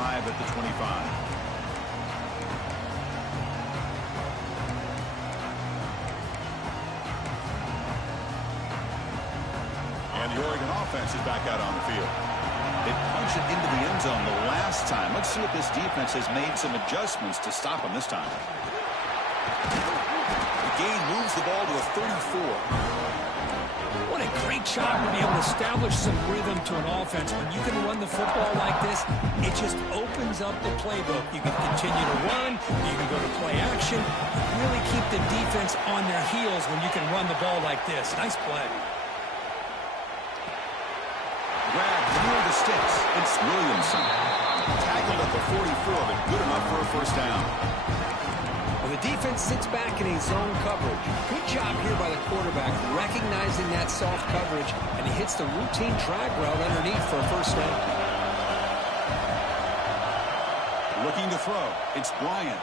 drive at the 25. And the Oregon offense is back out on the field. They punched it into the end zone the last time. Let's see if this defense has made some adjustments to stop them this time. The gain moves the ball to a 34. What a great job to be able to establish some rhythm to an offense. When you can run the football like this, it just opens up the playbook. You can continue to run. You can go to play action. Really keep the defense on their heels when you can run the ball like this. Nice play. Grabbed near the sticks. It's Williamson. Tackled at the 44, but good enough for a first down. Well, the defense sits back in a zone coverage. Good job here by the quarterback, recognizing that soft coverage, and he hits the routine drag route underneath for a first down. Looking to throw. It's Bryant.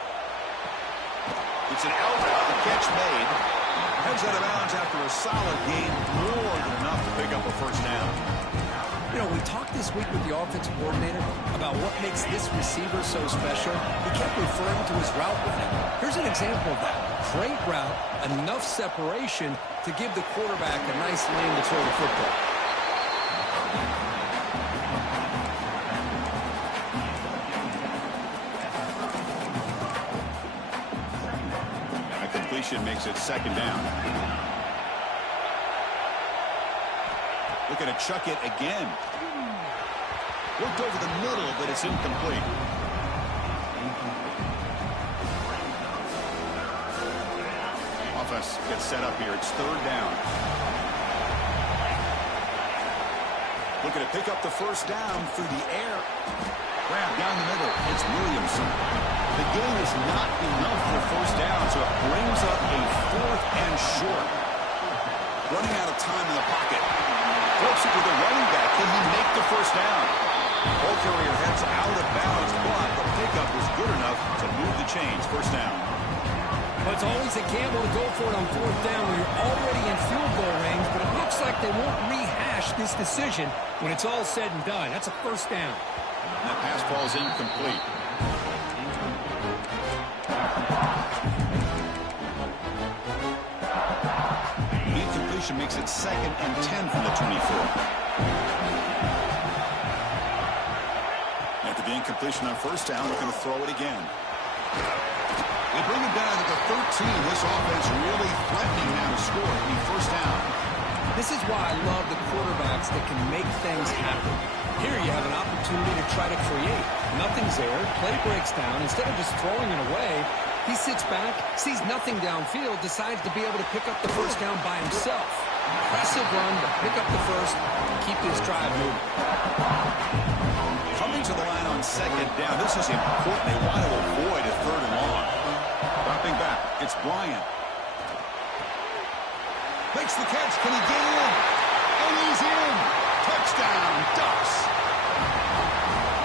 It's an outlet. The catch made. Heads out of bounds after a solid gain, more than enough to pick up a first down. You know, we talked this week with the offensive coordinator about what makes this receiver so special. He kept referring to his route running. Here's an example of that. Great route, enough separation to give the quarterback a nice lane to throw the football. A completion makes it second down. Looking to chuck it again. Looked over the middle, but it's incomplete. Offense gets set up here. It's third down. Looking to pick up the first down through the air. Grab down the middle. It's Williamson. The gain is not enough for first down, so it brings up a fourth and short. Running out of time in the pocket. Flips it to the running back. Can he make the first down? Ball carrier heads out of bounds, but the pickup was good enough to move the chains. First down. Well, it's always a gamble to go for it on fourth down when you're already in field goal range, but it looks like they won't rehash this decision when it's all said and done. That's a first down. And that pass falls incomplete. Makes it second and 10 from the 24. After the incompletion on first down, looking to throw it again. They bring it down to the 13. This offense really threatening now to score. First down. This is why I love the quarterbacks that can make things happen. Here you have an opportunity to try to create. Nothing's there. Play breaks down. Instead of just throwing it away, he sits back, sees nothing downfield, decides to be able to pick up the first down by himself. Impressive run to pick up the first and keep this drive moving. Coming to the line on second down. This is important. They want to avoid a third and long. Dropping back. It's Bryant. Makes the catch. Can he get in? And he's in. Touchdown, Ducks.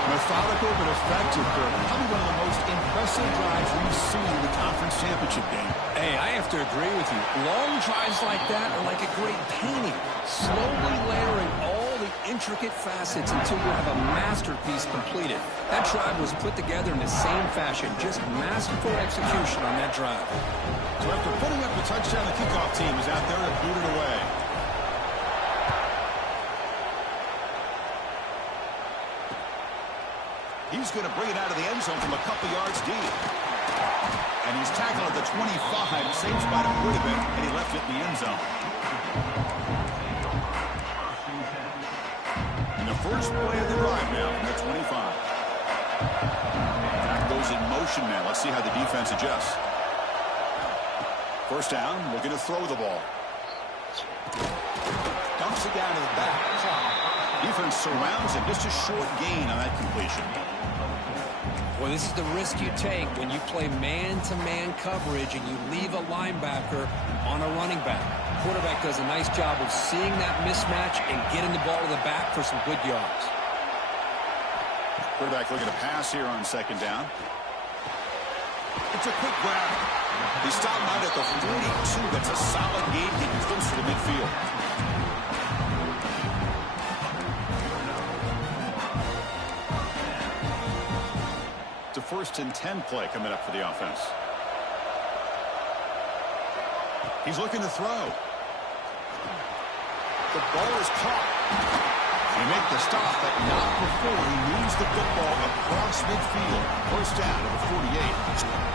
Methodical but effective, Kirk. Probably one of the most impressive drives we've seen in the conference championship game. Hey, I have to agree with you. Long drives like that are like a great painting. Slowly layering all the intricate facets until you have a masterpiece completed. That drive was put together in the same fashion. Just masterful execution on that drive. So after putting up the touchdown, the kickoff team is out there to boot it away. He's going to bring it out of the end zone from a couple yards deep. And he's tackled at the 25. Same spot it would have been, and he left it in the end zone. And the first play of the drive now from the 25. Attack goes in motion now. Let's see how the defense adjusts. First down, looking to throw the ball. Dumps it down to the back. Defense surrounds him. Just a short gain on that completion. Well, this is the risk you take when you play man-to-man coverage and you leave a linebacker on a running back. Quarterback does a nice job of seeing that mismatch and getting the ball to the back for some good yards. Quarterback looking to pass here on second down. It's a quick grab. He's stopped out at the 42. That's a solid gain, getting close to the midfield. It's a 1st and 10 play coming up for the offense. He's looking to throw. The ball is caught. They make the stop, but not before he moves the football across midfield. 1st down to the 48.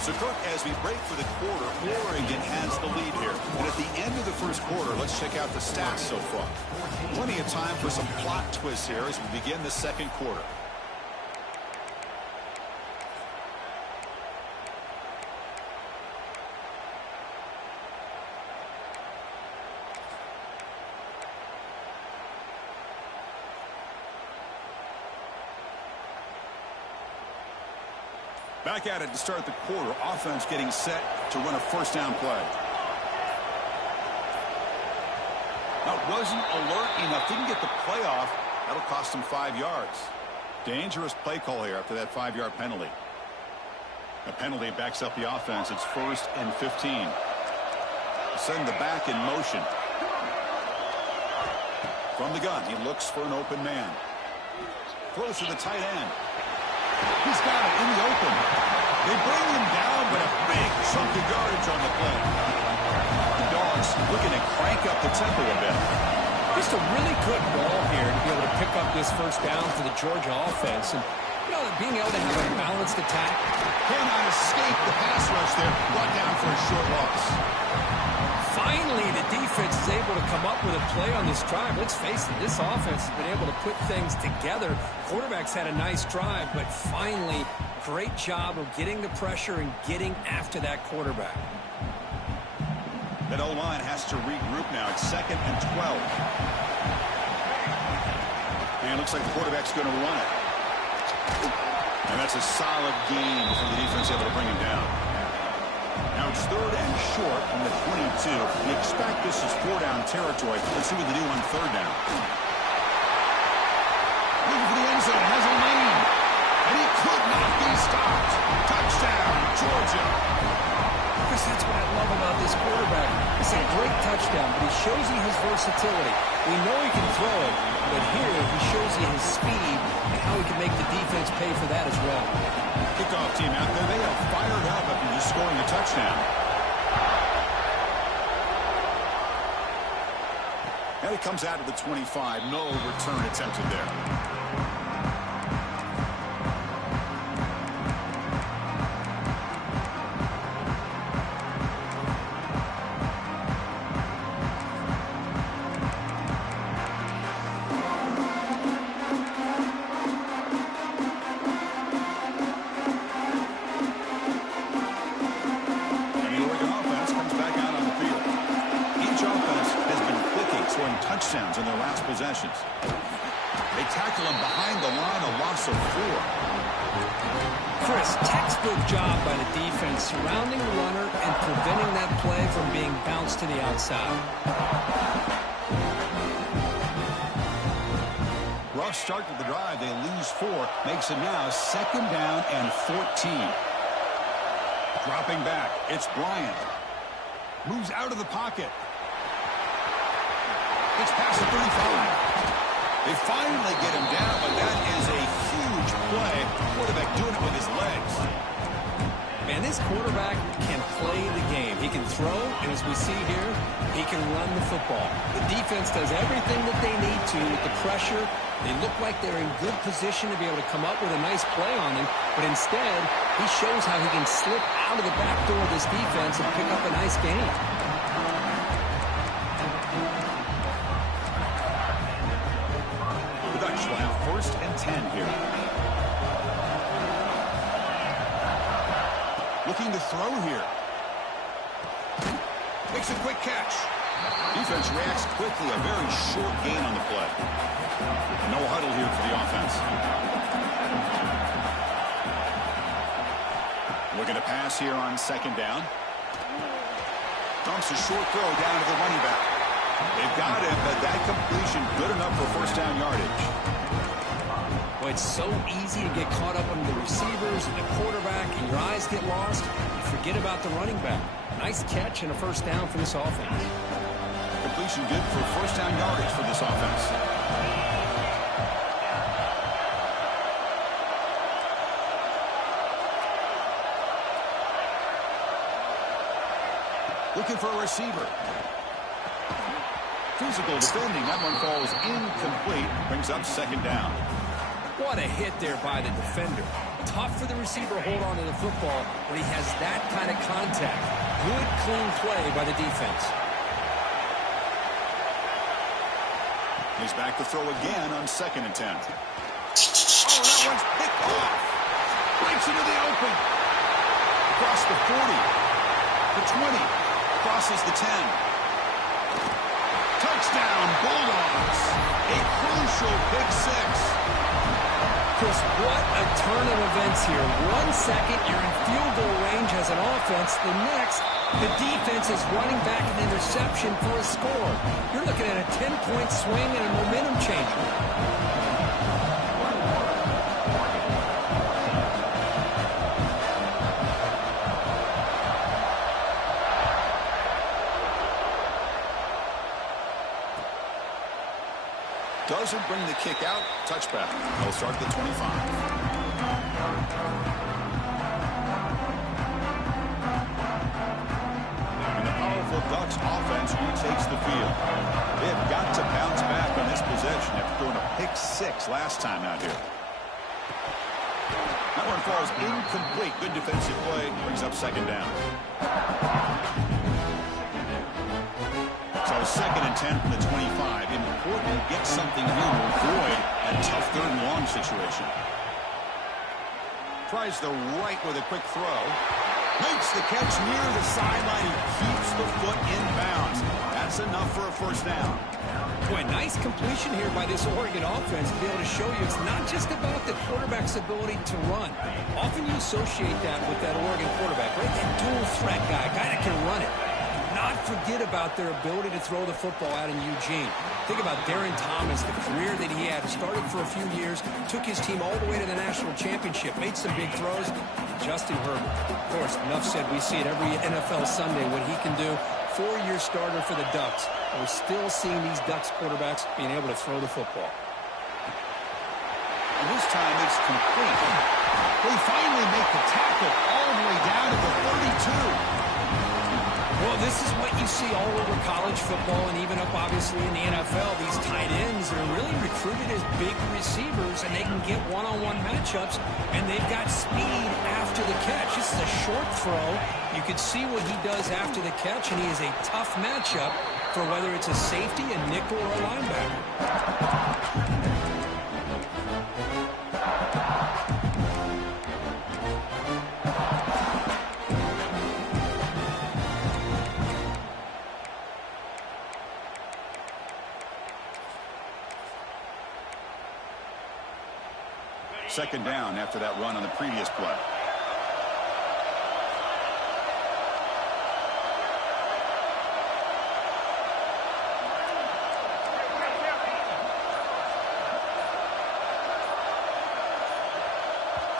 So, Kirk, as we break for the quarter, Oregon has the lead here. And at the end of the 1st quarter, let's check out the stats so far. Plenty of time for some plot twists here as we begin the 2nd quarter. Back at it to start the quarter. Offense getting set to run a 1st down play. Now, wasn't alert enough. Didn't get the play off. That'll cost him 5 yards. Dangerous play call here after that 5-yard penalty. A penalty backs up the offense. It's 1st and 15. Send the back in motion. From the gun, he looks for an open man. Throws to the tight end. He's got it in the open. They bring him down, but a big chunk of yardage on the play. The Dogs looking to crank up the tempo a bit. Just a really good ball here to be able to pick up this 1st down for the Georgia offense. And, you know, being able to have a balanced attack. Cannot escape the pass rush there. Brought down for a short loss. Finally, the defense is able to come up with a play on this drive. Let's face it, this offense has been able to put things together. Quarterback's had a nice drive, but finally, great job of getting the pressure and getting after that quarterback. That O-line has to regroup now. It's 2nd and 12. And it looks like the quarterback's going to run it. And that's a solid gain from the defense, able to bring him down. Now it's 3rd and short from the 22. We expect this is 4-down territory. Let's see what they do on 3rd down. Looking for the end zone. Has a lane. And he could not be stopped. Touchdown, Georgia. Chris, that's what I love about this quarterback. It's a great touchdown, but he shows you his versatility. We know he can throw it, but here he shows you his speed and how he can make the defense pay for that as well. Kickoff team out there. They are fired up after just scoring a touchdown. And it comes out of the 25. No return attempted there. Touchdowns in their last possessions. They tackle him behind the line, a loss of 4. Chris, textbook job by the defense surrounding the runner and preventing that play from being bounced to the outside. Rough start to the drive. They lose 4. Makes it now 2nd down and 14. Dropping back. It's Bryant. Moves out of the pocket. Gets past the 35. They finally get him down, but that is a huge play. Quarterback doing it with his legs. Man, this quarterback can play the game. He can throw, and as we see here, he can run the football. The defense does everything that they need to with the pressure. They look like they're in good position to be able to come up with a nice play on him, but instead, he shows how he can slip out of the back door of this defense and pick up a nice gain. Will have 1st and 10 here. Looking to throw here. Makes a quick catch. Defense reacts quickly. A very short gain on the play. No huddle here for the offense. Looking to pass here on 2nd down. Dumps a short throw down to the running back. They've got him, but that completion good enough for 1st down yardage. Well, it's so easy to get caught up on the receivers and the quarterback, and your eyes get lost. You forget about the running back. Nice catch and a 1st down for this offense. Completion good for 1st down yardage for this offense. Looking for a receiver. Physical defending. That one falls incomplete. Brings up second down. What a hit there by the defender. Tough for the receiver to hold on to the football when he has that kind of contact. Good, clean play by the defense. He's back to throw again on 2nd and 10. Oh, that one's picked off. Breaks into the open. Across the 40. The 20. Crosses the 10. Touchdown, Bulldogs. A crucial pick 6. Chris, what a turn of events here. 1 second, you're in field goal range as an offense. The next, the defense is running back an interception for a score. You're looking at a 10-point swing and a momentum changer. Doesn't bring the kick out. Touchback. They'll start at the 25. And the powerful Ducks offense retakes the field. They've got to bounce back on this possession after throwing a pick 6 last time out here. That one falls incomplete. Good defensive play. Brings up second down. So 2nd and 10 from the 25. Important to get something here to avoid a tough 3rd and long situation. Tries the right with a quick throw. Makes the catch near the sideline. He keeps the foot in bounds. That's enough for a first down. Boy, nice completion here by this Oregon offense to be able to show you it's not just about the quarterback's ability to run. Often you associate that with that Oregon quarterback, right? That dual threat guy that can run it. Not forget about their ability to throw the football out in Eugene. Think about Darren Thomas, the career that he had. Started for a few years, took his team all the way to the national championship, made some big throws. Justin Herbert, of course, enough said. We see it every NFL Sunday what he can do. 4-year starter for the Ducks. We're still seeing these Ducks quarterbacks being able to throw the football. And this time it's complete. They finally make the tackle all the way down to the 32. Well, this is what you see all over college football and even up, obviously, in the NFL. These tight ends are really recruited as big receivers, and they can get one-on-one matchups, and they've got speed after the catch. This is a short throw. You can see what he does after the catch, and he is a tough matchup for whether it's a safety, a nickel, or a linebacker. Second down after that run on the previous play.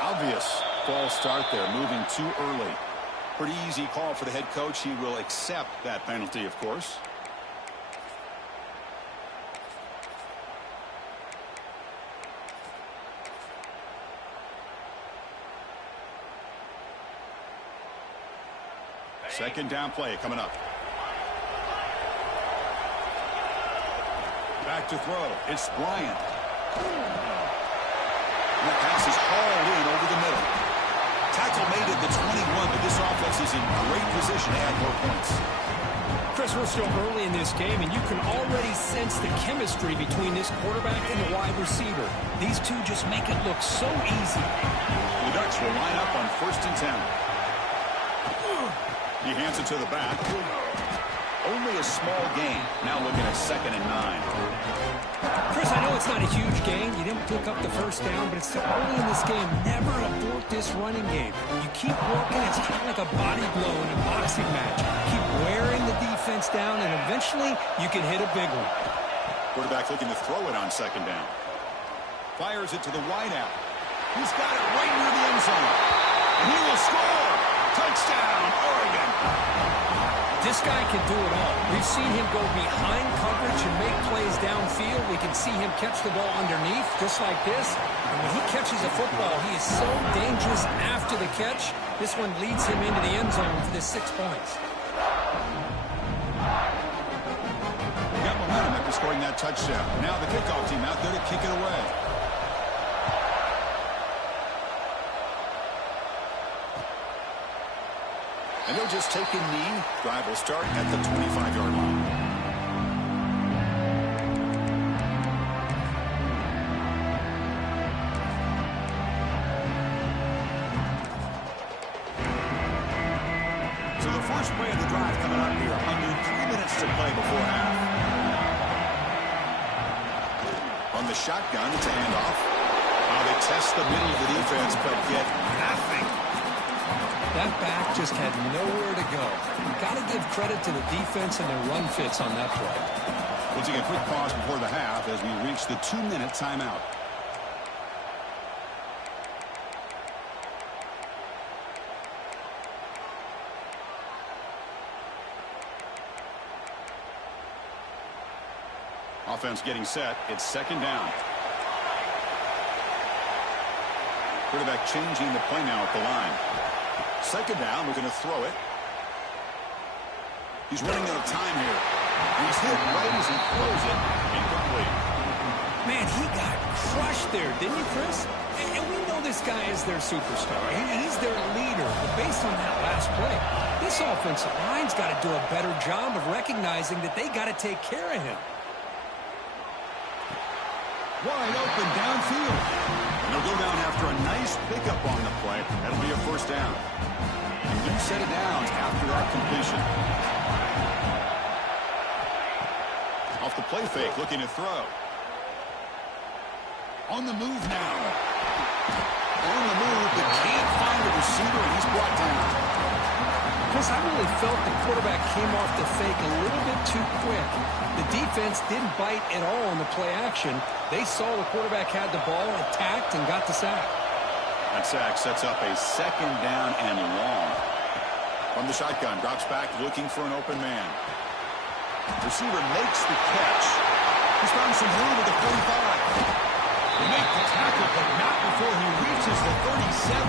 Obvious false start there, moving too early. Pretty easy call for the head coach. He will accept that penalty, of course. Second down play coming up. Back to throw. It's Bryant. And the pass is hauled in over the middle. Tackle made at the 21, but this offense is in great position to add more points. Chris, we're still early in this game, and you can already sense the chemistry between this quarterback and the wide receiver. These two just make it look so easy. The Ducks will line up on 1st and 10. He hands it to the back. Only a small gain. Now looking at 2nd and 9. Chris, I know it's not a huge gain. You didn't pick up the first down, but it's still early in this game. Never abort this running game. You keep working. It's kind of like a body blow in a boxing match. Keep wearing the defense down, and eventually you can hit a big one. Quarterback looking to throw it on 2nd down. Fires it to the wideout. He's got it right near the end zone. And he will score. Touchdown, Oregon. This guy can do it all. We've seen him go behind coverage and make plays downfield. We can see him catch the ball underneath, just like this. And when he catches a football, he is so dangerous after the catch. This one leads him into the end zone for the 6 points. scoring that touchdown. Now the kickoff team out there to kick it away. And they'll just take a knee. Drive will start at the 25-yard line. So the first play of the drive coming up here. Under 3 minutes to play before half. On the shotgun, it's a handoff. They test the middle of the defense, but get nothing. That back just had nowhere to go. Got to give credit to the defense and their run fits on that play. We'll take a quick pause before the half as we reach the 2-minute timeout. Offense getting set. It's second down. Quarterback changing the play now at the line. Second down, we're going to throw it. He's running out of time here. And he's hit right as he throws it. Incomplete. Man, he got crushed there, didn't you, Chris? And we know this guy is their superstar. He's their leader. But based on that last play, this offensive line's got to do a better job of recognizing that they got to take care of him. Wide open downfield. And they'll go down after a nice pickup on the play. That'll be a first down. A new set of downs after that completion. Off the play fake, looking to throw. On the move now. On the move, but can't find the receiver, and he's brought down. Chris, I really felt the quarterback came off the fake a little bit too quick. The defense didn't bite at all on the play action. They saw the quarterback had the ball, attacked, and got the sack. That sack sets up a second down and long. From the shotgun, drops back, looking for an open man. Receiver makes the catch. He's found some room at the 45. They make the tackle, but not before he reaches the 37.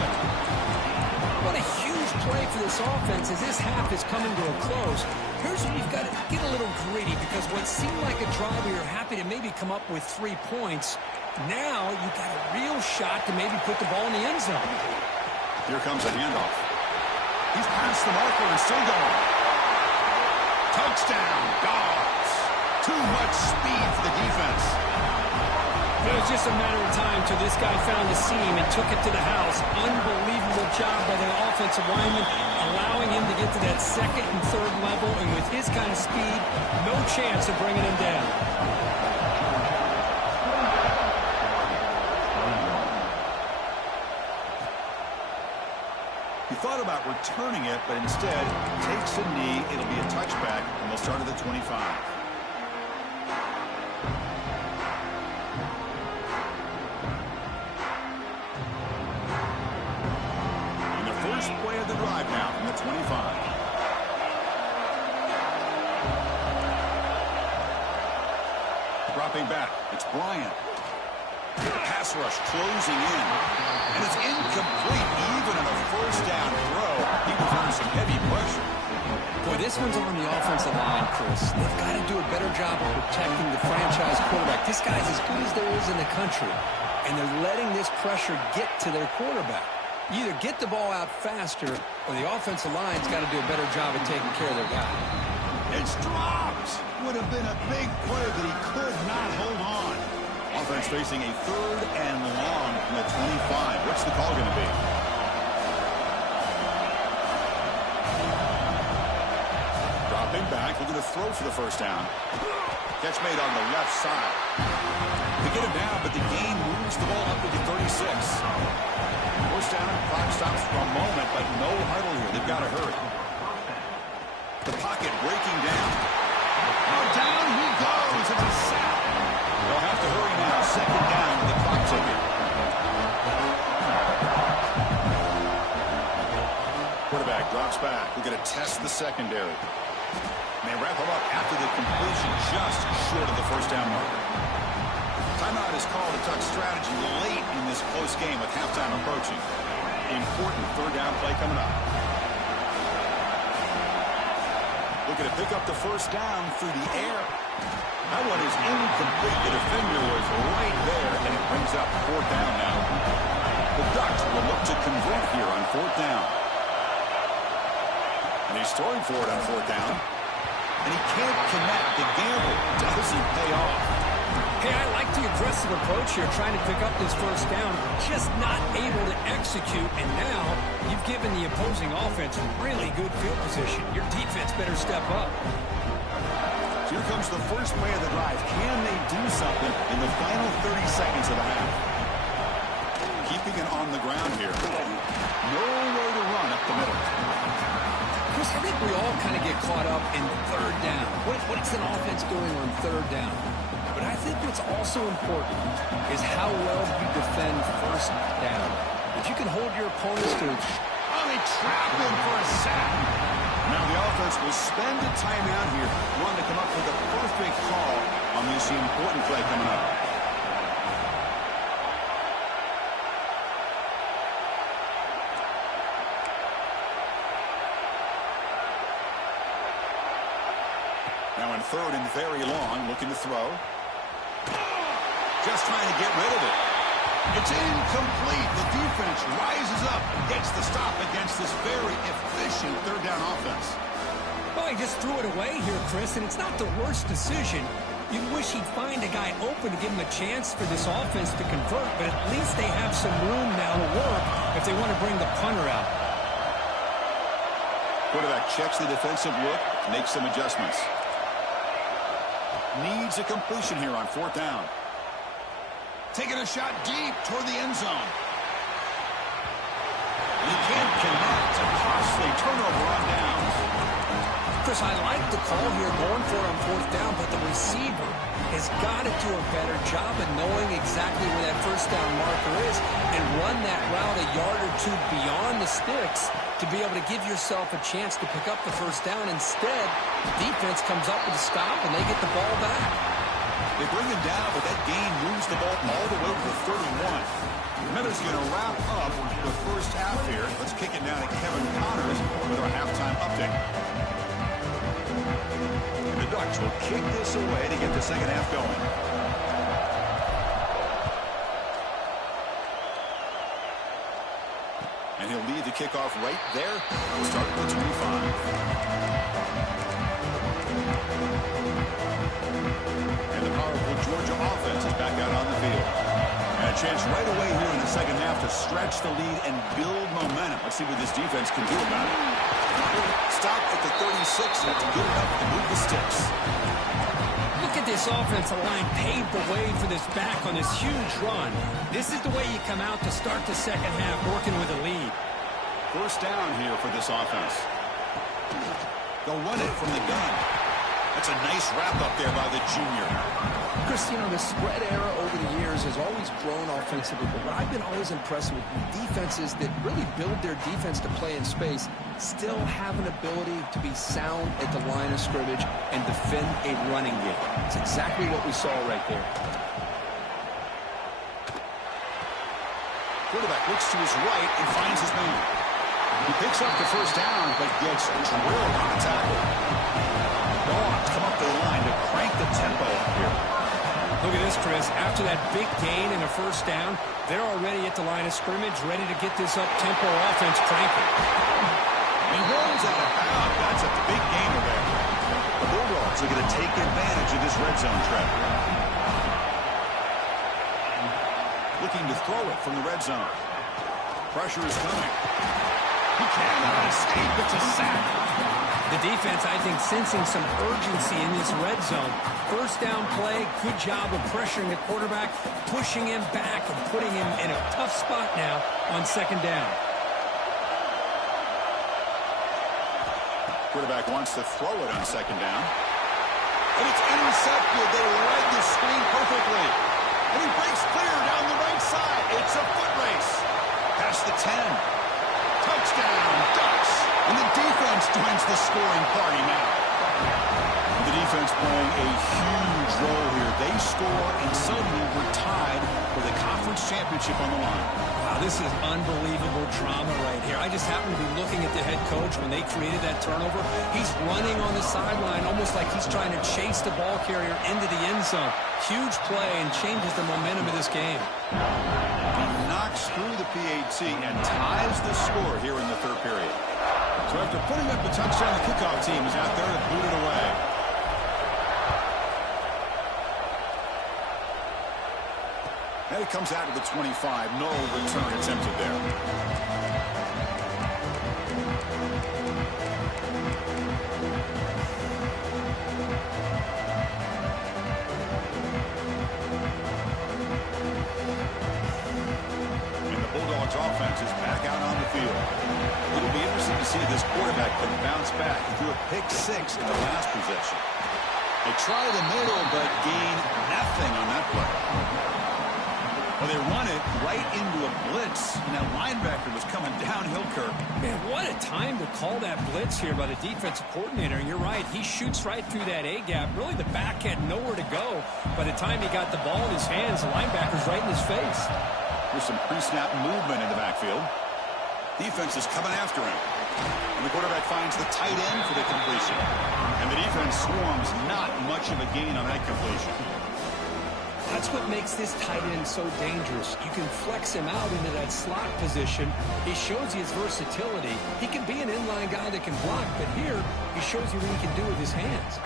What a huge play for this offense as this half is coming to a close. Here's where you've got to get a little gritty because what seemed like a drive where you're happy to maybe come up with 3 points, now you've got a real shot to maybe put the ball in the end zone. Here comes a handoff. He's past the marker and still going. Touchdown, Dogs. Too much speed for the defense. It was just a matter of time till this guy found the seam and took it to the house. Unbelievable job by the offensive lineman, allowing him to get to that second and third level, and with his kind of speed, no chance of bringing him down. He thought about returning it, but instead takes a knee. It'll be a touchback, and they'll start at the 25. Play of the drive now from the 25. Dropping back, it's Bryant. Pass rush closing in. And it's incomplete, even in a first down throw. He was under some heavy pressure. Boy, this one's on the offensive line, Chris. They've got to do a better job of protecting the franchise quarterback. This guy's as good as there is in the country, and they're letting this pressure get to their quarterback. You either get the ball out faster, or the offensive line's got to do a better job of taking care of their guy. It's dropped. Would have been a big play that he could not hold on. Offense facing a third and long from the 25. What's the call going to be? Dropping back, looking to throw for the first down. Catch made on the left side. They get him down, but the gain moves the ball up to the 36. First down, clock stops for a moment, but no huddle here. They've got to hurry. The pocket breaking down. Now down he goes. It's a sack. They'll have to hurry now. Second down with the clock ticking. Quarterback drops back. We're going to test the secondary. And they wrap him up after the completion, just short of the first down marker. Timeout is called to touch strategy late in this close game with halftime approaching. Important third down play coming up. Looking to pick up the first down through the air. That one is incomplete. The defender was right there, and it brings up fourth down now. The Ducks will look to convert here on fourth down. And he's throwing for it on fourth down. And he can't connect. The gamble doesn't pay off. Hey, I like the aggressive approach here, trying to pick up this first down, just not able to execute, and now you've given the opposing offense really good field position. Your defense better step up. So here comes the first play of the drive. Can they do something in the final 30 seconds of the half? Keeping it on the ground here. Nowhere to run up the middle. Chris, I think we all kind of get caught up in third down. What is an offense doing on third down? But I think what's also important is how well you defend first down. If you can hold your opponents to... Oh, they trap him for a sack. Now the offense will spend a timeout here. Want to come up with a perfect call on this important play coming up. Now in third and very long, looking to throw. Just trying to get rid of it. It's incomplete. The defense rises up, gets the stop against this very efficient third down offense. Well, he just threw it away here, Chris, and it's not the worst decision. You wish he'd find a guy open to give him a chance for this offense to convert, but at least they have some room now to work if they want to bring the punter out. Quarterback checks the defensive look, makes some adjustments. Needs a completion here on fourth down. Taking a shot deep toward the end zone. He can't connect. A costly turnover on downs. Chris, I like the call here going for it on fourth down, but the receiver has got to do a better job of knowing exactly where that first down marker is and run that route a yard or two beyond the sticks to be able to give yourself a chance to pick up the first down. Instead, the defense comes up with a stop and they get the ball back. They bring him down, but that gain moves the ball all the way to the 31. The Miners going to wrap up the first half here. Let's kick it down to Kevin Connors with our halftime update. And the Ducks will kick this away to get the second half going. And he'll lead the kickoff right there. We'll start at the 25. Georgia offense is back out on the field. And a chance right away here in the second half to stretch the lead and build momentum. Let's see what this defense can do about it. Stop at the 36. That's good enough to move the sticks. Look at this offensive line paved the way for this back on this huge run. This is the way you come out to start the second half, working with a lead. First down here for this offense. They'll run it from the gun. That's a nice wrap up there by the junior. Chris, you know, the spread era over the years has always grown offensively, but what I've been always impressed with defenses that really build their defense to play in space still have an ability to be sound at the line of scrimmage and defend a running game. It's exactly what we saw right there. Quarterback looks to his right and finds his man. He picks up the first down, but gets drilled on a tackle. Dogs come up the line to crank the tempo up here. Look at this, Chris. After that big gain and a first down, they're already at the line of scrimmage, ready to get this up-tempo offense cranking. He rolls out of bounds. That's a big gainer there. The Bulldogs are going to take advantage of this red zone trap. Looking to throw it from the red zone. Pressure is coming. He cannot escape. It's a sack. The defense, I think, sensing some urgency in this red zone. First down play, good job of pressuring the quarterback, pushing him back and putting him in a tough spot now on second down. Quarterback wants to throw it on second down. And it's intercepted. They read the screen perfectly. And he breaks clear down the right side. It's a foot race. Past the 10. Touchdown, Ducks. And the defense joins the scoring party now. The defense playing a huge role here. They score, and suddenly we're tied with a conference championship on the line. Wow, this is unbelievable drama right here. I just happen to be looking at the head coach when they created that turnover. He's running on the sideline almost like he's trying to chase the ball carrier into the end zone. Huge play and changes the momentum of this game. He knocks through the PAT and ties the score here in the third period. So after putting up the touchdown, the kickoff team is out there to boot it away. And it comes out to the 25. No return attempted there. Offense is back out on the field. It'll be interesting to see if this quarterback can bounce back. He threw a pick-6 in the last possession. They try the middle, but gain nothing on that play. Well, they run it right into a blitz, and that linebacker was coming downhill, Kirk. Man, what a time to call that blitz here by the defensive coordinator. And you're right, he shoots right through that A-gap. Really, the back had nowhere to go. By the time he got the ball in his hands, the linebacker's right in his face. There's some pre-snap movement in the backfield. Defense is coming after him. And the quarterback finds the tight end for the completion. And the defense swarms, not much of a gain on that completion. That's what makes this tight end so dangerous. You can flex him out into that slot position. He shows you his versatility. He can be an inline guy that can block, but here he shows you what he can do with his hands.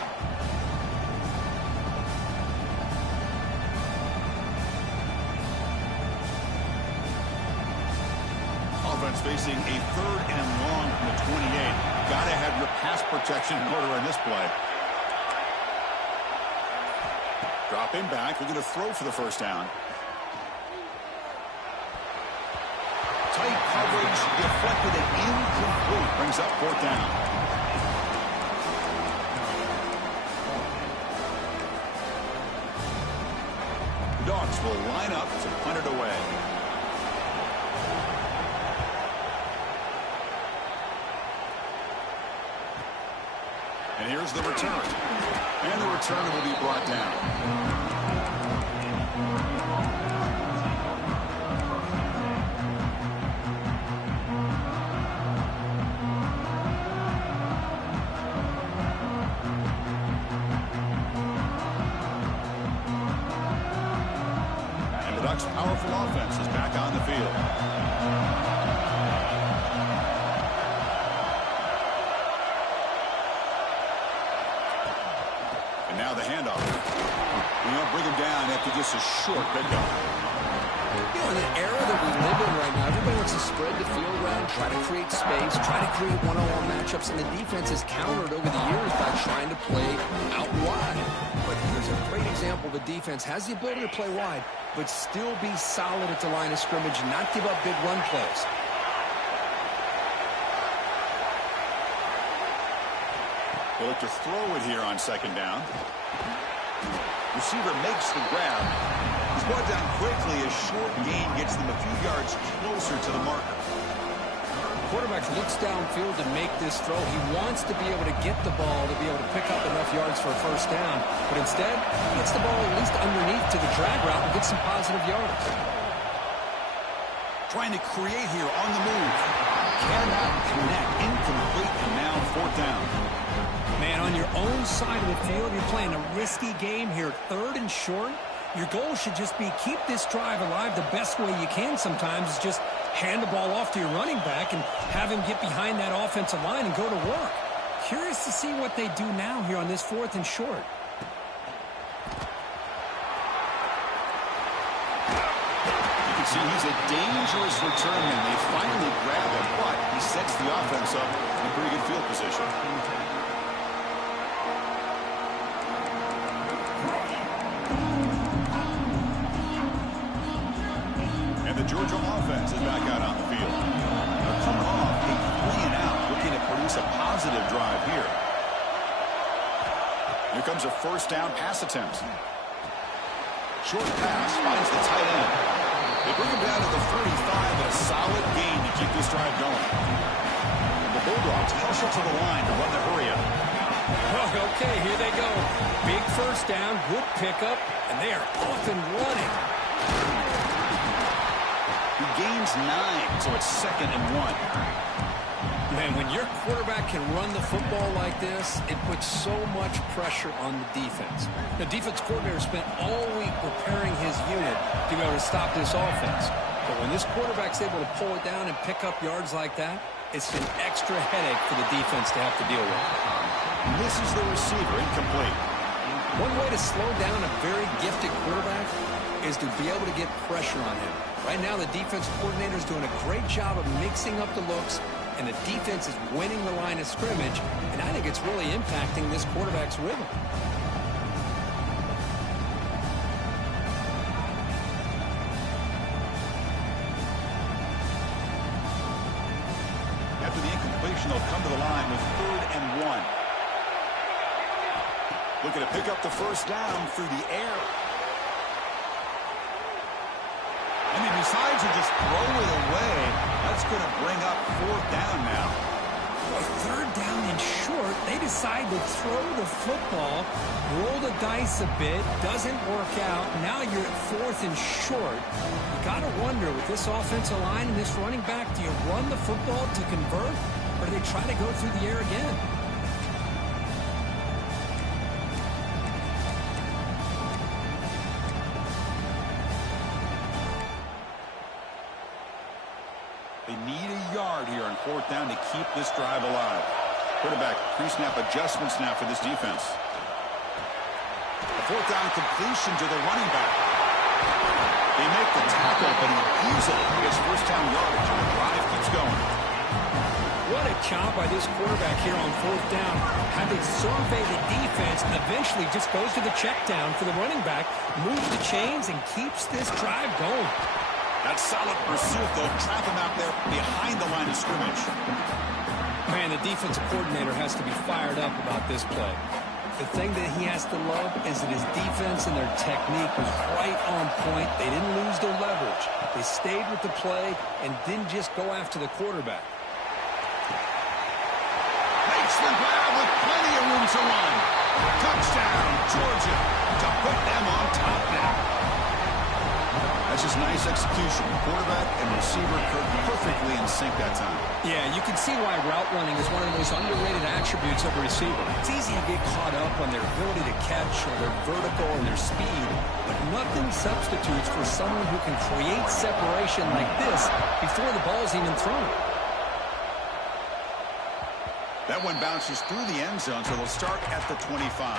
Offense facing a 3rd and long from the 28. Got to have your pass protection in order in this play. Drop him back. We're going to throw for the first down. Tight coverage, deflected and incomplete. Brings up 4th down. The Dogs will line up to punt it away. And here's the return. And the return will be brought down. And the Ducks' powerful offense is back on the field. Now the handoff. Bring him down after just a short pickup. You know, in an era that we live in right now, everybody wants to spread the field around, try to create space, try to create one-on-one matchups, and the defense has countered over the years by trying to play out wide. But here's a great example. The defense has the ability to play wide, but still be solid at the line of scrimmage, not give up big run plays. They look to throw it here on 2nd down. Receiver makes the grab. He's brought down quickly. A short gain gets them a few yards closer to the marker. Quarterback looks downfield to make this throw. He wants to be able to get the ball to be able to pick up enough yards for a first down. But instead, he gets the ball at least underneath to the drag route and gets some positive yards. Trying to create here on the move. Cannot connect. Incomplete, and now 4th down. Man, on your own side of the field, you're playing a risky game here. 3rd and short. Your goal should just be keep this drive alive the best way you can sometimes is just hand the ball off to your running back and have him get behind that offensive line and go to work. Curious to see what they do now here on this 4th and short. You can see he's a dangerous returnman. They finally grab him, but he sets the offense up in a pretty good field position. The Georgia offense is back out on the field. They're coming off a 3-and-out, looking to produce a positive drive here. Here comes a 1st down pass attempt. Short pass finds the tight end. They bring him down to the 35, and a solid gain to keep this drive going. And the Bulldogs hustle to the line to run the hurry up. Oh, okay, here they go. Big 1st down, good pickup, and they are off and running. gains 9, so it's 2nd and 1. Man, when your quarterback can run the football like this, it puts so much pressure on the defense. The defense coordinator spent all week preparing his unit to be able to stop this offense. But when this quarterback's able to pull it down and pick up yards like that, it's an extra headache for the defense to have to deal with. Misses the receiver, incomplete. One way to slow down a very gifted quarterback is to be able to get pressure on him. Right now, the defense coordinator is doing a great job of mixing up the looks, and the defense is winning the line of scrimmage, and I think it's really impacting this quarterback's rhythm. After the incompletion, they'll come to the line with 3rd and 1. Looking to pick up the first down through the air. And he decides to just throw it away. That's going to bring up 4th down now. Boy, 3rd down and short. They decide to throw the football, roll the dice a bit, doesn't work out. Now you're at 4th and short. You got to wonder, with this offensive line and this running back, do you run the football to convert, or do they try to go through the air again? They need a yard here on 4th down to keep this drive alive. Quarterback pre-snap adjustments now for this defense. A 4th down completion to the running back. They make the tackle, but he easily gets first down yardage, and the drive keeps going. What a chop by this quarterback here on 4th down. How they survey the defense, eventually just goes to the check down for the running back, moves the chains, and keeps this drive going. That solid pursuit, though, trap him out there behind the line of scrimmage. Man, the defensive coordinator has to be fired up about this play. The thing that he has to love is that his defense and their technique was right on point. They didn't lose their leverage. They stayed with the play and didn't just go after the quarterback. Makes the grab with plenty of room to run. Touchdown, Georgia, to put them on top now. That's just nice execution. Quarterback and receiver perfectly in sync that time. Yeah, you can see why route running is one of the most underrated attributes of a receiver. It's easy to get caught up on their ability to catch or their vertical and their speed, but nothing substitutes for someone who can create separation like this before the ball's even thrown. That one bounces through the end zone, so they'll start at the 25.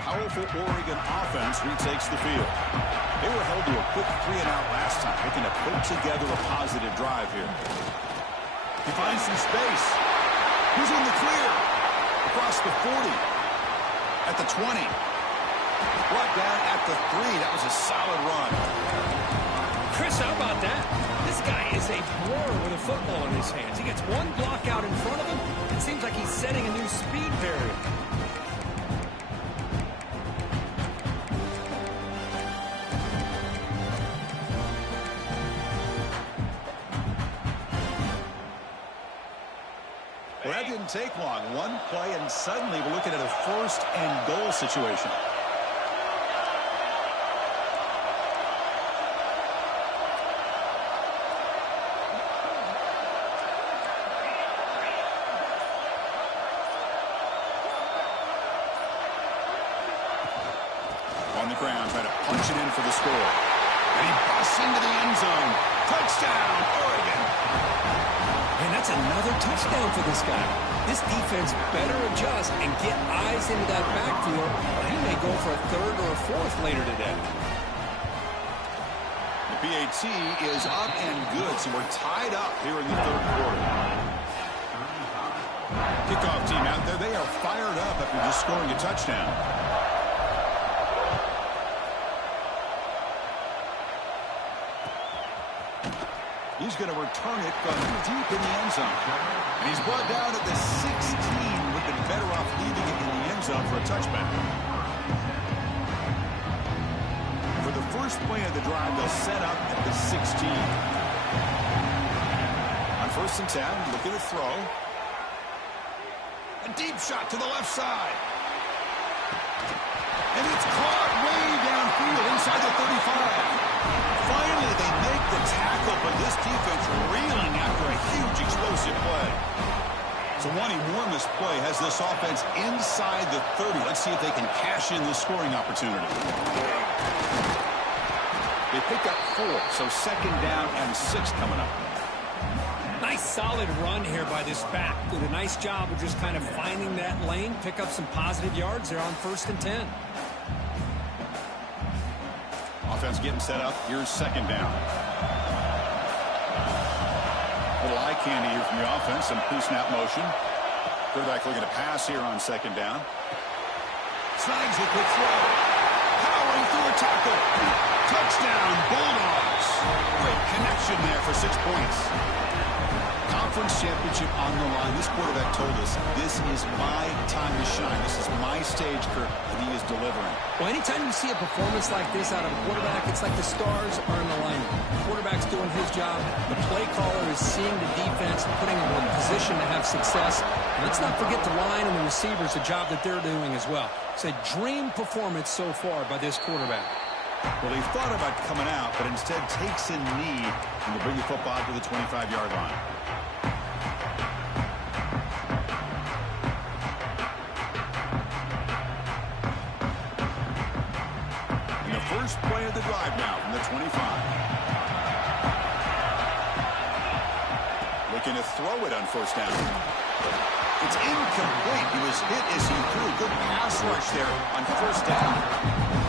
Powerful Oregon offense retakes the field. They were held to a quick 3-and-out last time, looking to put together a positive drive here. He finds some space. He's in the clear. Across the 40. At the 20. Brought down at the 3. That was a solid run. Chris, how about that? This guy is a blower with a football in his hands. He gets one block out in front of him. It seems like he's setting a new speed barrier. Well, that didn't take long. One play, and suddenly we're looking at a 1st and goal situation. punch it in for the score. And he busts into the end zone. Touchdown, Oregon. And that's another touchdown for this guy. This defense better adjust and get eyes into that backfield, or he may go for a third or a fourth later today. The PAT is up and good, so we're tied up here in the third quarter. Kickoff team out there, they are fired up after just scoring a touchdown. He's going to return it from deep in the end zone. And he's brought down at the 16. Would have been better off leaving it in the end zone for a touchback. For the first play of the drive, they'll set up at the 16. On 1st and 10, looking to throw. A deep shot to the left side. And it's caught way downfield inside the 35. Finally, they make the tackle, but this defense reeling after a huge explosive play. So one enormous play has this offense inside the 30. Let's see if they can cash in this scoring opportunity. They pick up 4, so 2nd down and 6 coming up. Nice solid run here by this back. Did a nice job of just kind of finding that lane, pick up some positive yards there on 1st and 10. Offense getting set up. Here's 2nd down. Little eye candy here from the offense. Some pre-snap motion. Quarterback looking to pass here on 2nd down. Snags a quick throw. Powering through a tackle. Touchdown, Bulldogs. Great connection there for 6 points. Conference championship on the line. This quarterback told us, this is my time to shine. This is my stage, Kirk, and he is delivering. Well, anytime you see a performance like this out of a quarterback, it's like the stars are in alignment. The quarterback's doing his job. The play caller is seeing the defense, putting them in position to have success. And let's not forget the line and the receivers, the job that they're doing as well. It's a dream performance so far by this quarterback. Well, he thought about coming out, but instead takes a knee and will bring the football to the 25-yard line. First play of the drive now from the 25. Looking to throw it on 1st down. It's incomplete. He was hit as he threw. Good pass rush there on 1st down.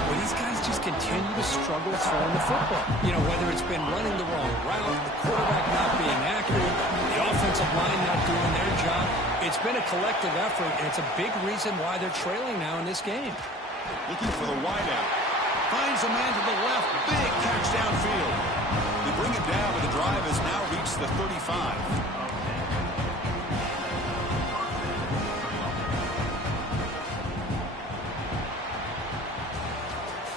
Well, these guys just continue to struggle throwing the football. You know, whether it's been running the wrong route, the quarterback not being accurate, the offensive line not doing their job. It's been a collective effort, and it's a big reason why they're trailing now in this game. Looking for the wideout. Finds a man to the left. Big catch downfield. They bring him down, but the drive has now reached the 35.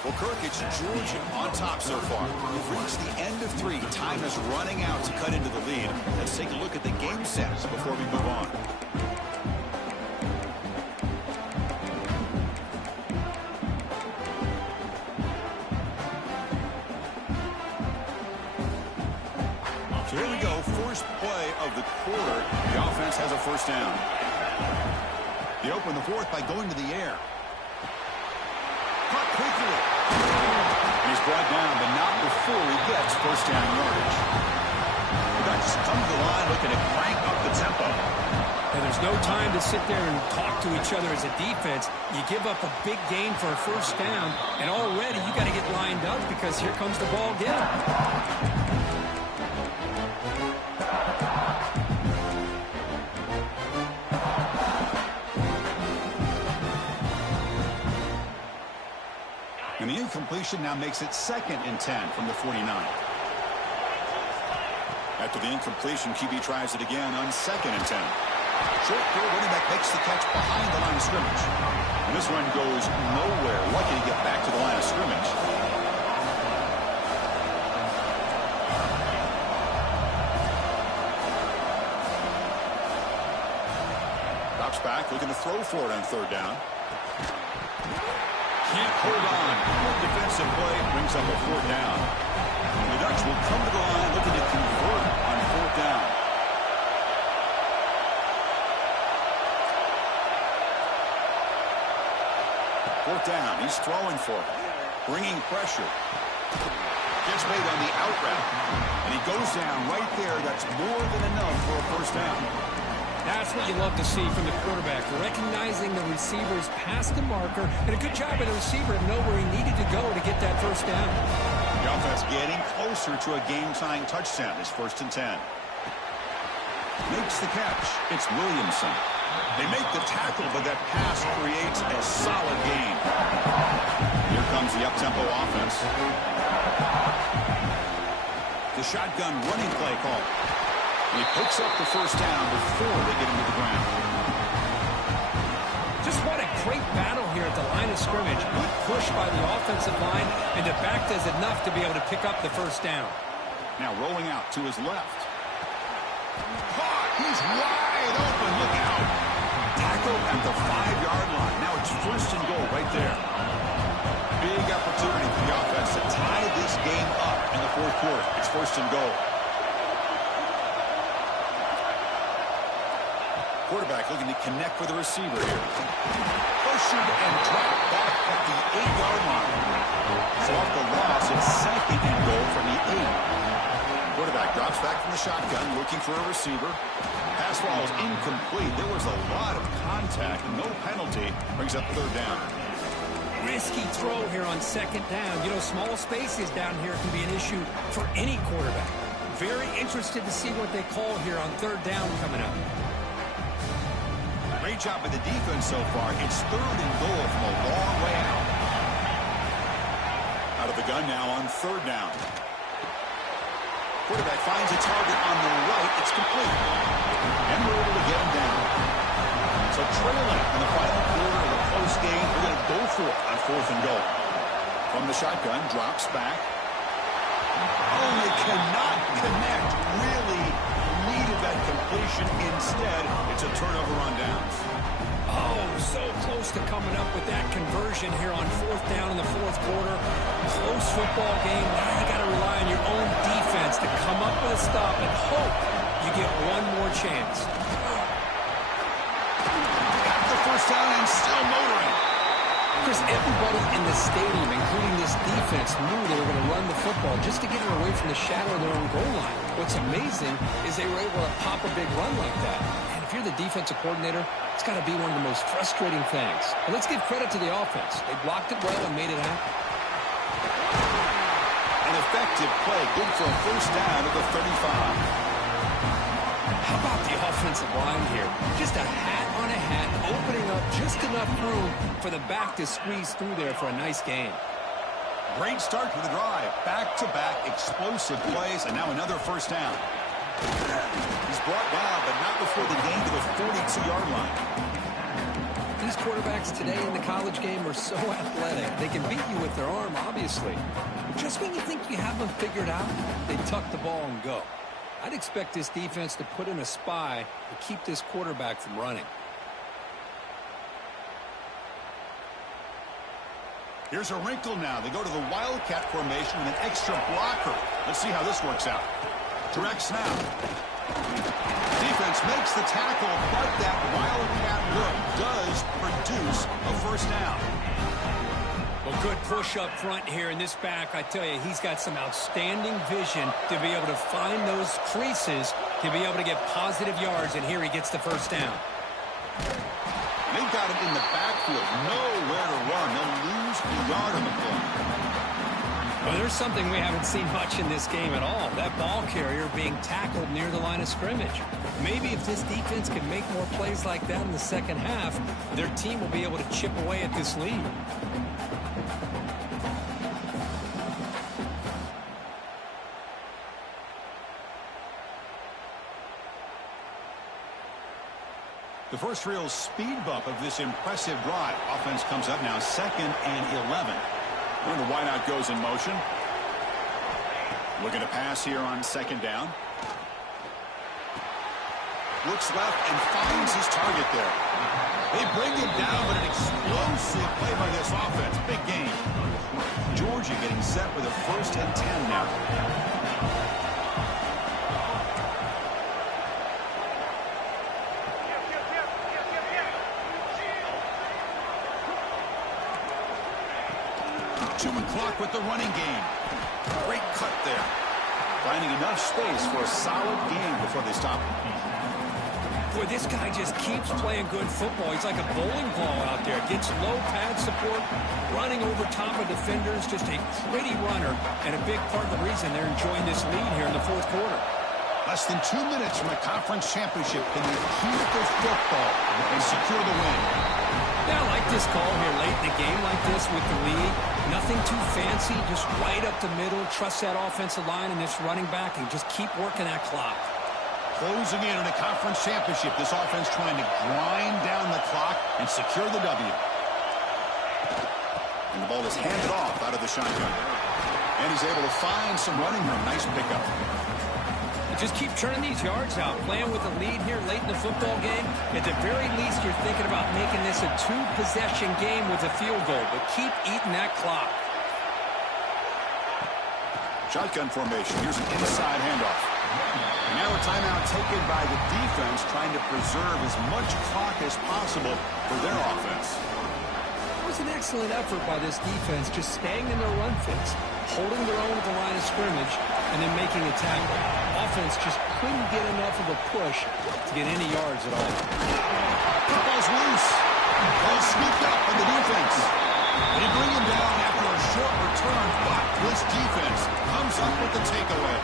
Well, Kirk, it's Georgia on top so far. We've reached the end of 3. Time is running out to cut into the lead. Let's take a look at the game stats before we move on. So here we go, first play of the quarter. The offense has a 1st down. They open the 4th by going to the air. Caught quickly. And he's brought down, but not before he gets 1st down yardage. The Ducks come to the line looking to crank up the tempo. And there's no time to sit there and talk to each other as a defense. You give up a big gain for a 1st down, and already you got to get lined up because here comes the ball again. And the incompletion now makes it 2nd and 10 from the 49. After the incompletion, QB tries it again on 2nd and 10. Short throw, running back makes the catch behind the line of scrimmage. And this one goes nowhere. Lucky to get back to the line of scrimmage. Drops back, looking to throw for it on 3rd down. Can't hold on. Good defensive play brings up a 4th down. And the Ducks will come to the line looking to convert on 4th down. Fourth down. He's throwing for it. bringing pressure. Gets made on the out route. And he goes down right there. That's more than enough for a first down. That's what you love to see from the quarterback, recognizing the receiver's past the marker, and a good job by the receiver to know where he needed to go to get that first down. The offense getting closer to a game-tying touchdown. It's 1st and 10. Makes the catch. It's Williamson. They make the tackle, but that pass creates a solid gain. Here comes the up-tempo offense. The shotgun running play call. And he picks up the first down before they get him to the ground. Just what a great battle here at the line of scrimmage. Good push by the offensive line, and the back does enough to be able to pick up the first down. Now rolling out to his left. Caught! He's wide open. Look out! Tackle at the 5-yard line. Now it's 1st and goal right there. Big opportunity for the offense to tie this game up in the 4th quarter. It's 1st and goal. Quarterback looking to connect with the receiver here. Pushed and dropped back at the 8-yard line. So off the loss, it's 2nd and goal from the 8. Quarterback drops back from the shotgun, looking for a receiver. Pass ball is incomplete. There was a lot of contact. No penalty. Brings up 3rd down. Risky throw here on 2nd down. You know, small spaces down here can be an issue for any quarterback. Very interested to see what they call here on 3rd down coming up. Great job by the defense so far. It's 3rd and goal from a long way out. Out of the gun now on 3rd down. Quarterback finds a target on the right. It's complete. And we're able to get him down. So trailing in the final quarter of the close game, we're going to go for it on 4th and goal. From the shotgun, drops back. Oh, they cannot connect. Really needed that completion. Instead, it's a turnover on downs. Oh, so close to coming up with that conversion here on 4th down in the 4th quarter. Close football game. Now you got to rely on your own defense to come up with a stop and hope you get one more chance. Got the first down and still motoring. Chris, everybody in the stadium, including this defense, knew they were going to run the football just to get it away from the shadow of their own goal line. What's amazing is they were able to pop a big run like that. And if you're the defensive coordinator, it's got to be one of the most frustrating things. But let's give credit to the offense. They blocked it well and made it happen. An effective play, good for a first down at the 35. How about the offensive line here? Just a hat on a hat, opening up just enough room for the back to squeeze through there for a nice gain. Great start to the drive. Back-to-back explosive plays, and now another first down. He's brought down, but not before the gain to the 42-yard line. These quarterbacks today in the college game are so athletic. They can beat you with their arm, obviously. But just when you think you have them figured out, they tuck the ball and go. I'd expect this defense to put in a spy to keep this quarterback from running. Here's a wrinkle now. They go to the Wildcat formation with an extra blocker. Let's see how this works out. Direct snap. Defense makes the tackle, but that Wildcat look does produce a first down. Well, good push up front here in this back. I tell you, he's got some outstanding vision to be able to find those creases, to be able to get positive yards, and here he gets the first down. They've got him in the backfield, nowhere to run. They'll lose a yard on the play. Well, there's something we haven't seen much in this game at all. That ball carrier being tackled near the line of scrimmage. Maybe if this defense can make more plays like that in the second half, their team will be able to chip away at this lead. The first real speed bump of this impressive drive. Offense comes up now 2nd and 11. And the wideout goes in motion. Looking to pass here on 2nd down. Looks left and finds his target there. They bring him down, but an explosive play by this offense. Big game. Georgia getting set with a 1st and 10 now. clock with the running game. Great cut there. Finding enough space for a solid game before they stop him. Boy, this guy just keeps playing good football. He's like a bowling ball out there. Gets low pad support, running over top of defenders. Just a gritty runner, and a big part of the reason they're enjoying this lead here in the fourth quarter. Less than 2 minutes from a conference championship. Can they keep their football and secure the win? Yeah, I like this call here late in the game like this with the lead. Nothing too fancy, just right up the middle. Trust that offensive line and this running back and just keep working that clock. Closing in on a conference championship. This offense trying to grind down the clock and secure the W. And the ball is handed off out of the shotgun. And he's able to find some running room. Nice pickup. Just keep churning these yards out. Playing with a lead here late in the football game. At the very least, you're thinking about making this a two-possession game with a field goal. But keep eating that clock. Shotgun formation. Here's an inside handoff. And now a timeout taken by the defense, trying to preserve as much clock as possible for their offense. It was an excellent effort by this defense, just staying in their run fits, holding their own at the line of scrimmage, and then making a tackle. Offense just couldn't get enough of a push to get any yards at all. Football's loose. Ball scooped up by the defense. They bring him down after a short return, but this defense comes up with the takeaway.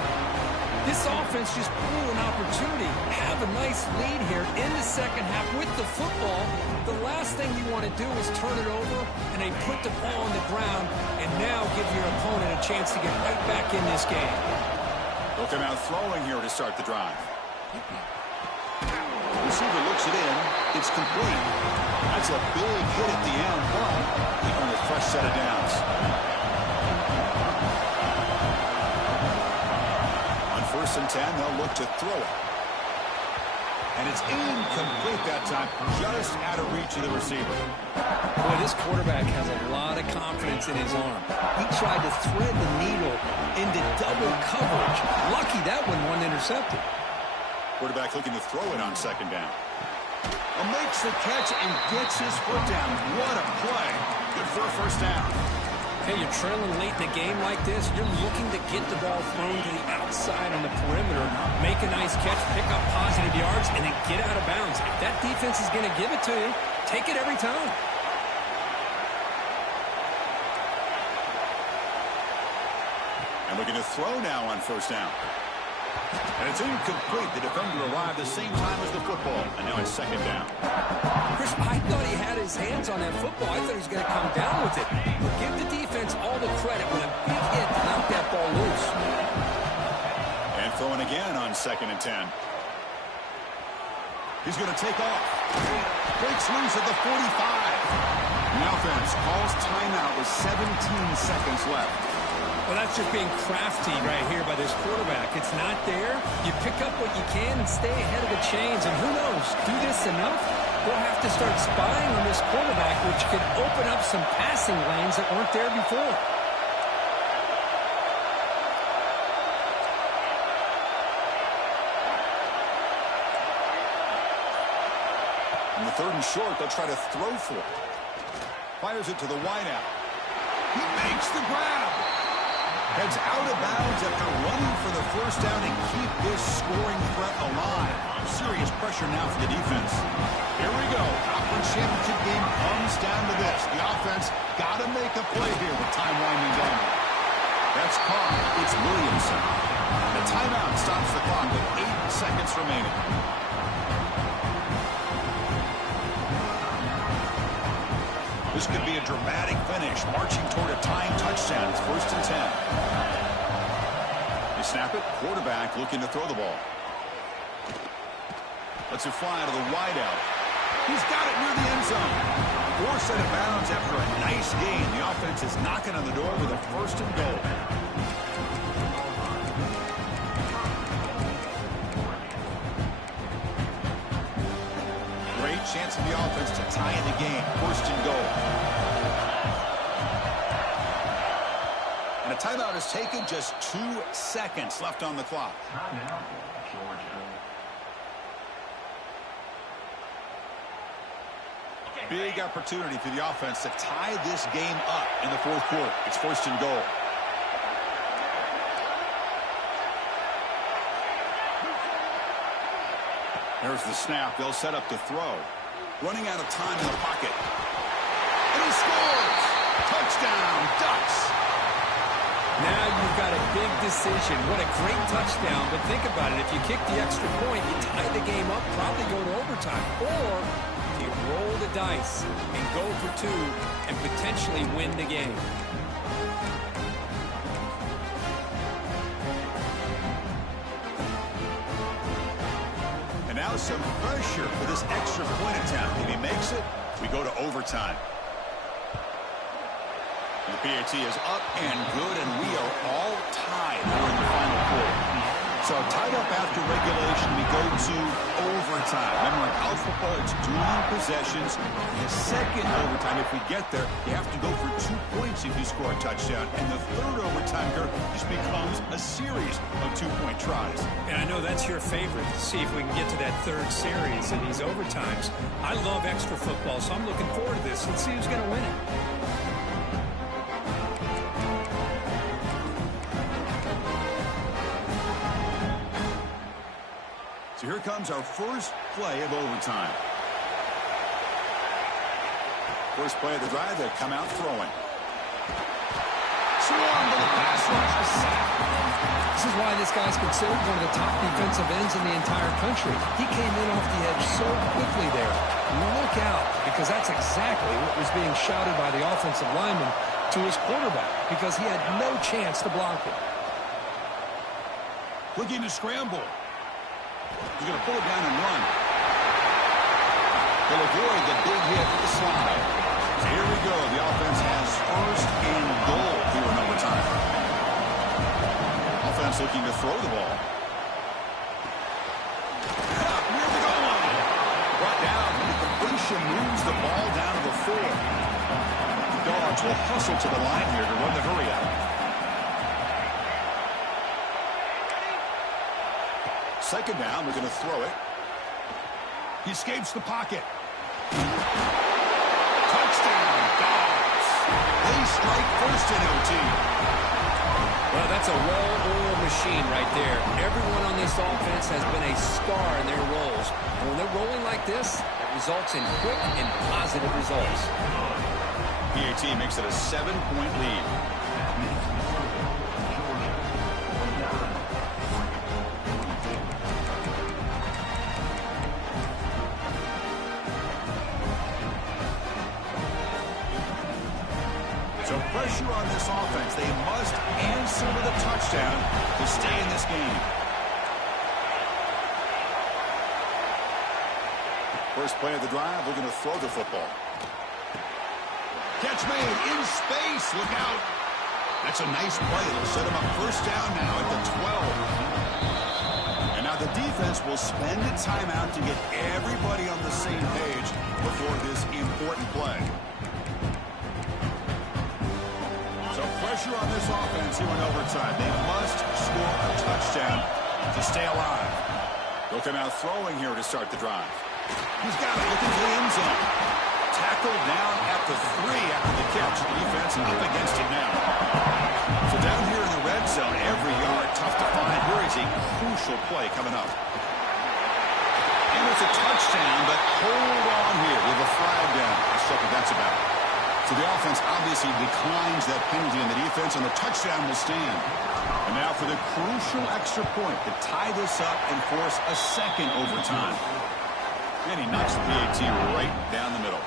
This offense just blew an opportunity. Have a nice lead here in the second half with the football. The last thing you want to do is turn it over, and they put the ball on the ground, and now give your opponent a chance to get right back in this game. They'll come out throwing here to start the drive. The receiver looks it in. It's complete. That's a big hit at the end, but he earned a fresh set of downs. On 1st and 10, they'll look to throw it. And it's incomplete that time, just out of reach of the receiver. Boy, this quarterback has a lot of confidence in his arm. He tried to thread the needle into double coverage. Lucky that one wasn't intercepted. Quarterback looking to throw it on 2nd down. Makes the catch and gets his foot down. What a play. Good for a 1st down. Hey, you're trailing late in the game like this. You're looking to get the ball thrown to the outside on the perimeter, make a nice catch, pick up positive yards, and then get out of bounds. If that defense is going to give it to you, take it every time. And looking to throw now on 1st down. And it's incomplete. The defender arrived the same time as the football. And now it's 2nd down. Chris, I thought he had his hands on that football. I thought he was going to come down with it. But give the defense all the credit with a big hit to knock that ball loose. And throwing again on 2nd and 10. He's going to take off. Breaks loose at the 45. The offense calls timeout with 17 seconds left. Well, that's just being crafty right here by this quarterback. It's not there. You pick up what you can and stay ahead of the chains. And who knows, do this enough, we'll have to start spying on this quarterback, which could open up some passing lanes that weren't there before. On the 3rd and short, they'll try to throw for it. Fires it to the wideout. He makes the grab. Heads out of bounds after running for the 1st down and keep this scoring threat alive. Serious pressure now for the defense. Here we go. Conference championship game comes down to this. The offense got to make a play here with time winding down. That's caught. It's Williamson. The timeout stops the clock with 8 seconds remaining. This could be a dramatic finish, marching toward a tying touchdown. It's 1st and 10. They snap it. Quarterback looking to throw the ball. Lets it fly to the wideout. He's got it near the end zone. 4 set of bounds after a nice game. The offense is knocking on the door with a 1st and goal. Great chance of the offense to tie in the game. 1st and goal. And a timeout is taken. Just 2 seconds left on the clock. Big opportunity for the offense to tie this game up in the fourth quarter. It's first and goal. There's the snap. They'll set up to throw. Running out of time in the pocket. And he scores! Touchdown, Ducks! Now you've got a big decision. What a great touchdown. But think about it. If you kick the extra point, you tie the game up, probably go to overtime. Or you roll the dice and go for two and potentially win the game. And now some pressure for this extra point attempt. If he makes it, we go to overtime. The PAT is up and good, and we are all tied here in the final quarter. So tied up after regulation, we go to overtime. Remember, in college football, it's dueling possessions. The second overtime, if we get there, you have to go for 2 points if you score a touchdown. And the third overtime here just becomes a series of 2-point tries. And I know that's your favorite, to see if we can get to that third series in these overtimes. I love extra football, so I'm looking forward to this. Let's see who's going to win it. So here comes our first play of overtime. First play of the drive, they come out throwing. Swarm to the pass rush, a sack. This is why this guy's considered one of the top defensive ends in the entire country. He came in off the edge so quickly there. Look out, because that's exactly what was being shouted by the offensive lineman to his quarterback, because he had no chance to block it. Looking to scramble. He's going to pull it down and run. He'll avoid the big hit with the slide. So here we go. The offense has first and goal here in overtime. Offense looking to throw the ball. Near the goal line. Brought down. The completion moves the ball down to the 4. The Dogs will hustle to the line here to run the hurry out. Second down, we're going to throw it. He escapes the pocket. Touchdown, Dogs. They strike first in OT. Well, that's a well-oiled machine right there. Everyone on this offense has been a star in their roles. And when they're rolling like this, it results in quick and positive results. PAT makes it a 7-point lead. So pressure on this offense. They must answer with a touchdown to stay in this game. First play of the drive, we're going to throw the football. Catch made in space. Look out. That's a nice play. It'll set him up first down now at the 12. And now the defense will spend a timeout to get everybody on the same page before this important play. Pressure on this offense here in overtime. They must score a touchdown to stay alive. They'll come out throwing here to start the drive. He's got it looking for the end zone. Tackled down at the 3 after the catch. The defense up against it now. So down here in the red zone, every yard tough to find. Here is a crucial play coming up. And it's a touchdown, but hold on here with a flag down. Let's check what that's about. So the offense obviously declines that penalty, and the defense on the touchdown will stand. And now for the crucial extra point to tie this up and force a second overtime. And he knocks the PAT right down the middle.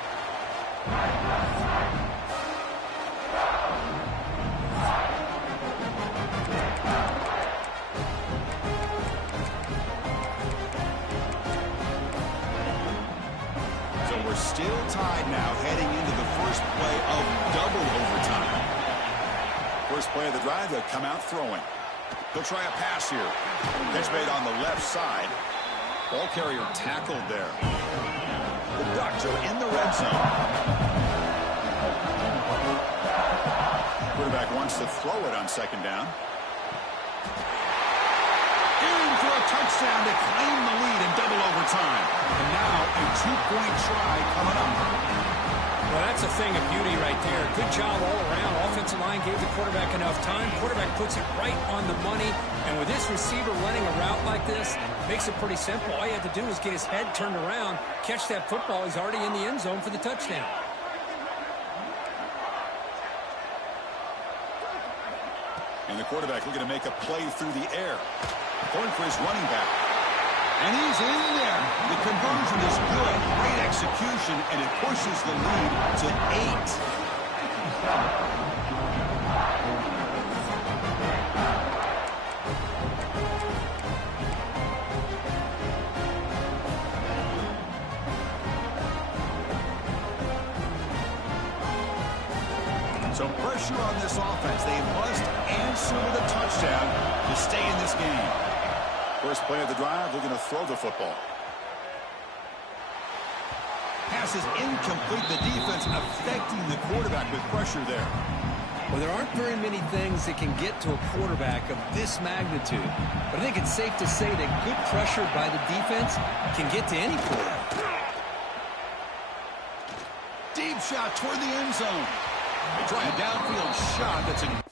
We're still tied now heading into the first play of double overtime. First play of the drive, they'll come out throwing. He'll try a pass here. Pitch made on the left side. Ball carrier tackled there. The Ducks are in the red zone. Quarterback wants to throw it on second down. In for a touchdown to claim the lead in double overtime. And now a two-point try coming up. Well, that's a thing of beauty right there. Good job all around. Offensive line gave the quarterback enough time. Quarterback puts it right on the money. And with this receiver running a route like this, makes it pretty simple. All you have to do is get his head turned around, catch that football. He's already in the end zone for the touchdown. And the quarterback looking to make a play through the air. Going for his running back. And he's in there. The conversion is good. Great execution, and it pushes the lead to 8. So pressure on this offense. They must answer with a touchdown to stay in this game. First play of the drive, they're going to throw the football. Pass is incomplete. The defense affecting the quarterback with pressure there. Well, there aren't very many things that can get to a quarterback of this magnitude. But I think it's safe to say that good pressure by the defense can get to any quarterback. Deep shot toward the end zone. They try a downfield shot that's a...